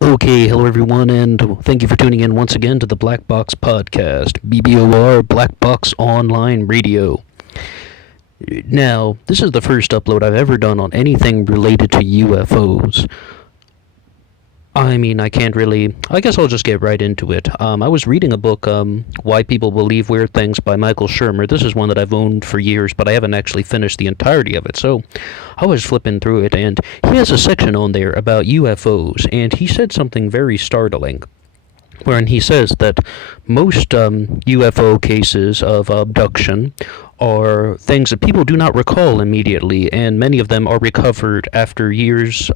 Okay, hello everyone, and thank you for tuning in once again to the Black Box Podcast, BBOR Black Box Online Radio. Now, this is the first upload I've ever done on anything related to UFOs. I guess I'll just get right into it. I was reading a book, Why People Believe Weird Things by Michael Shermer. This is one that I've owned for years, but I haven't actually finished the entirety of it. So I was flipping through it, and he has a section on there about UFOs, and he said something very startling, wherein he says that most UFO cases of abduction are things that people do not recall immediately, and many of them are recovered after years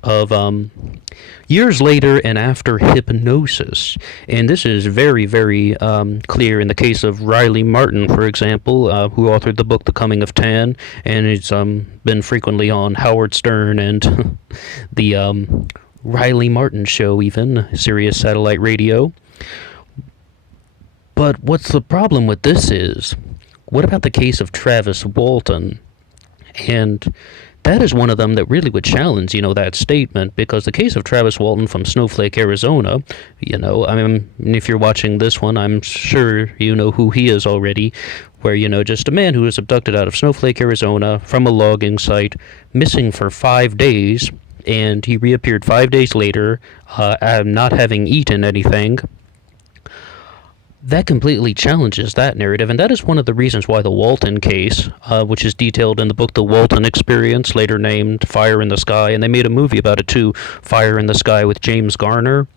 later and after hypnosis. And this is very, very clear in the case of Riley Martin, for example, who authored the book The Coming of Tan, and it's been frequently on Howard Stern and the Riley Martin show, even Sirius Satellite Radio. But what's the problem with this is, what about the case of Travis Walton? And that is one of them that really would challenge, that statement, because the case of Travis Walton from Snowflake, Arizona, if you're watching this one, I'm sure you know who he is already, where, just a man who was abducted out of Snowflake, Arizona, from a logging site, missing for 5 days, and he reappeared 5 days later, not having eaten anything. That completely challenges that narrative, and that is one of the reasons why the Walton case, which is detailed in the book The Walton Experience, later named Fire in the Sky, and they made a movie about it too, Fire in the Sky with James Garner.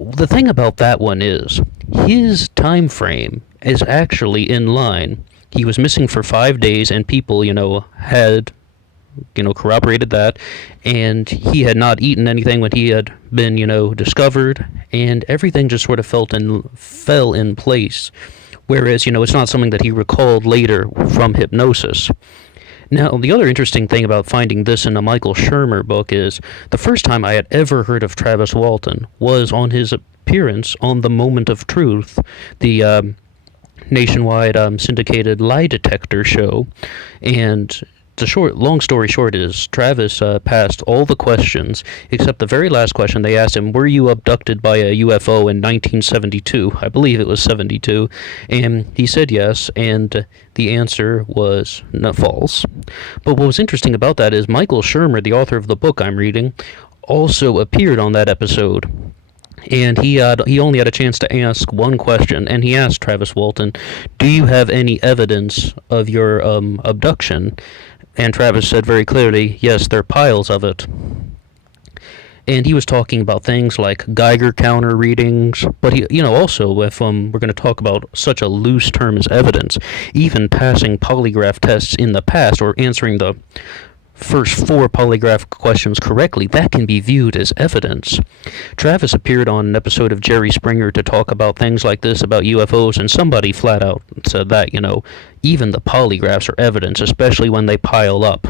The thing about that one is, his time frame is actually in line. He was missing for 5 days, and people, had corroborated that, and he had not eaten anything when he had been, discovered, and everything just sort of fell in place, whereas, it's not something that he recalled later from hypnosis. Now, the other interesting thing about finding this in a Michael Shermer book is, the first time I had ever heard of Travis Walton was on his appearance on The Moment of Truth, the nationwide syndicated lie detector show, and long story short is, Travis passed all the questions, except the very last question. They asked him, were you abducted by a UFO in 1972? I believe it was 72. And he said yes, and the answer was false. But what was interesting about that is Michael Shermer, the author of the book I'm reading, also appeared on that episode. And he only had a chance to ask one question, and he asked Travis Walton, do you have any evidence of your abduction? And Travis said very clearly, yes, there are piles of it. And he was talking about things like Geiger counter readings, but also, if we're going to talk about such a loose term as evidence, even passing polygraph tests in the past, or answering the first 4 polygraph questions correctly, that can be viewed as evidence. Travis appeared on an episode of Jerry Springer to talk about things like this, about UFOs, and somebody flat out said that, even the polygraphs are evidence, especially when they pile up.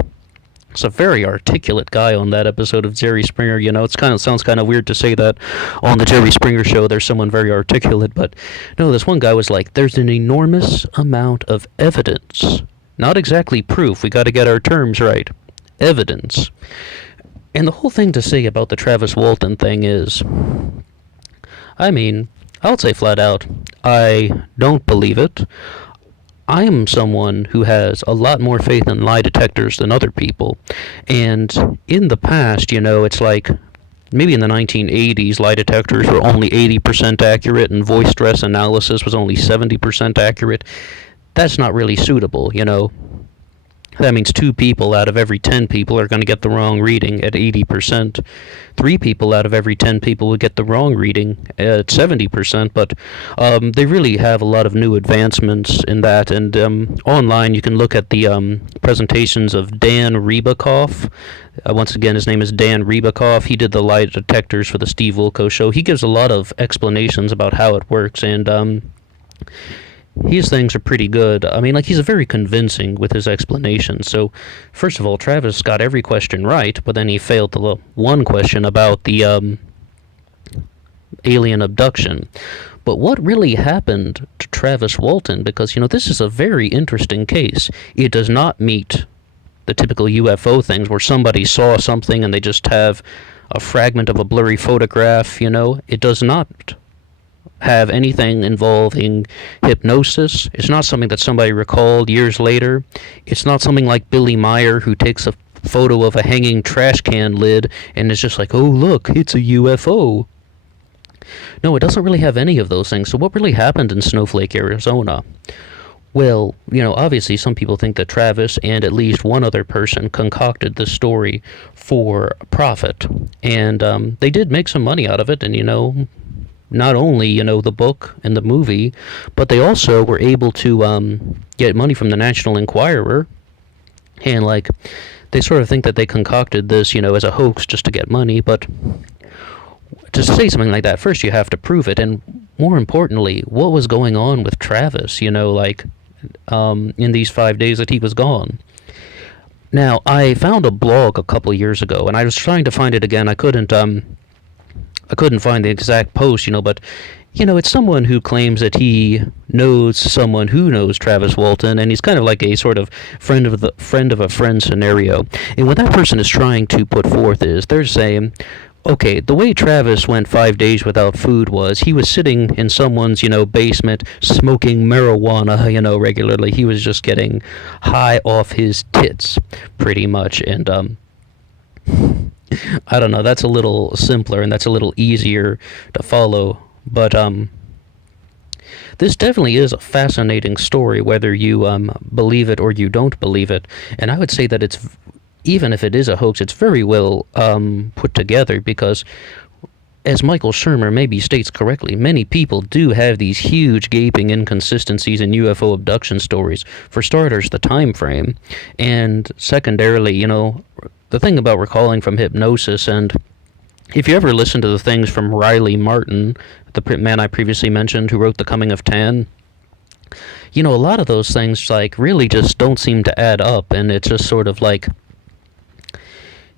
It's a very articulate guy on that episode of Jerry Springer. It sounds kind of weird to say that on the Jerry Springer show there's someone very articulate, but no, this one guy was like, there's an enormous amount of evidence. Not exactly proof, we got to get our terms right. Evidence. And the whole thing to say about the Travis Walton thing is, I'll say flat out, I don't believe it. I am someone who has a lot more faith in lie detectors than other people. And in the past, it's like, maybe in the 1980s, lie detectors were only 80% accurate, and voice stress analysis was only 70% accurate. That's not really suitable, That means 2 people out of every 10 people are going to get the wrong reading at 80%. 3 people out of every 10 people would get the wrong reading at 70%, but they really have a lot of new advancements in that. And online you can look at the presentations of Dan Ribakoff. Once again, his name is Dan Ribakoff. He did the lie detectors for the Steve Wilkos show. He gives a lot of explanations about how it works, and his things are pretty good. He's very convincing with his explanations. So, first of all, Travis got every question right, but then he failed the one question about the alien abduction. But what really happened to Travis Walton? Because, this is a very interesting case. It does not meet the typical UFO things where somebody saw something and they just have a fragment of a blurry photograph, it does not have anything involving hypnosis. It's not something that somebody recalled years later. It's not something like Billy Meyer, who takes a photo of a hanging trash can lid and is just like, oh, look, it's a UFO. No, it doesn't really have any of those things. So what really happened in Snowflake, Arizona? Well, obviously some people think that Travis and at least one other person concocted this story for profit. And they did make some money out of it, and, not only, the book and the movie, but they also were able to get money from the National Enquirer. And, they sort of think that they concocted this, as a hoax just to get money, but to say something like that, first you have to prove it, and more importantly, what was going on with Travis, in these 5 days that he was gone. Now, I found a blog a couple years ago, and I was trying to find it again. I couldn't find the exact post, but it's someone who claims that he knows someone who knows Travis Walton, and he's kind of like a sort of friend of a friend scenario. And what that person is trying to put forth is they're saying, okay, the way Travis went 5 days without food was he was sitting in someone's, basement smoking marijuana, regularly. He was just getting high off his tits, pretty much. And I don't know, that's a little simpler and that's a little easier to follow. But this definitely is a fascinating story, whether you believe it or you don't believe it. And I would say that even if it is a hoax, it's very well put together, because, as Michael Shermer maybe states correctly, many people do have these huge gaping inconsistencies in UFO abduction stories. For starters, the time frame, and secondarily, the thing about recalling from hypnosis. And if you ever listen to the things from Riley Martin, the man I previously mentioned who wrote The Coming of Tan, a lot of those things really just don't seem to add up, and it's just sort of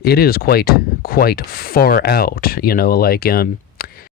it is quite far out,